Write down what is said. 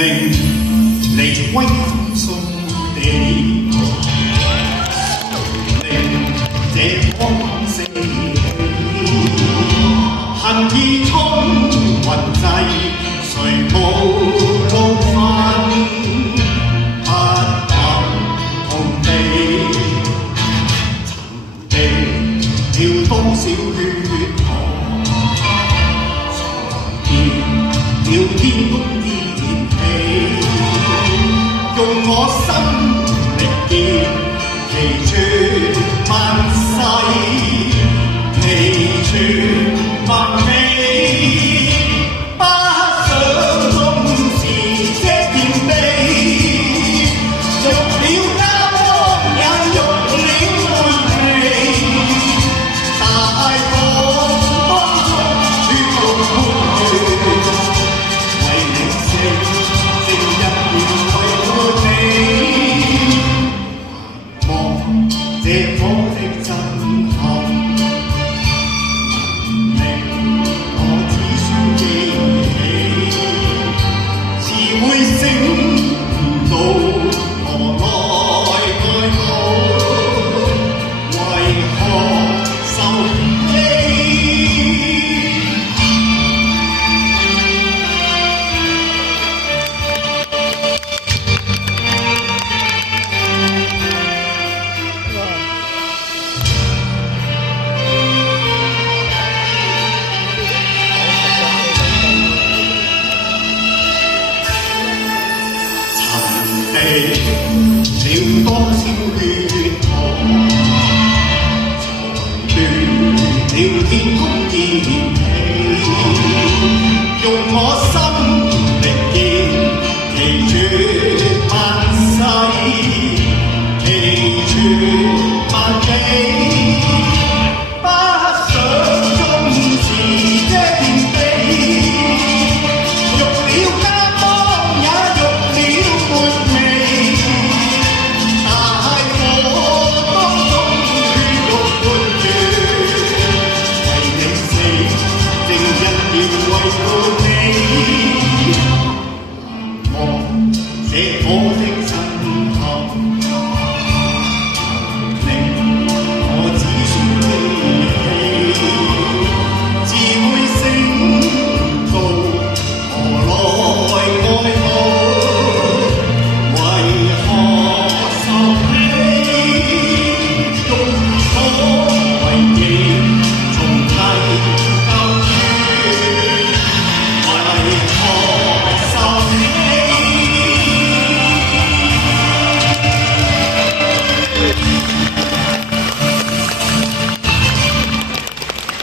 令你威送地，令這方四起，恨意衝雲際，誰無路分不能同地，曾滴了多少血汗，才見了天公用我心力建其全萬世，其全萬美。不想終是這片地，欲了家邦也欲了門楣，大港當中處無歡愉，為你正一秒。這火的震撼，令我只需記起，遲會醒悟到何來愛慕，為何受欺？了多少血汗，才斷了天公熱氣，用我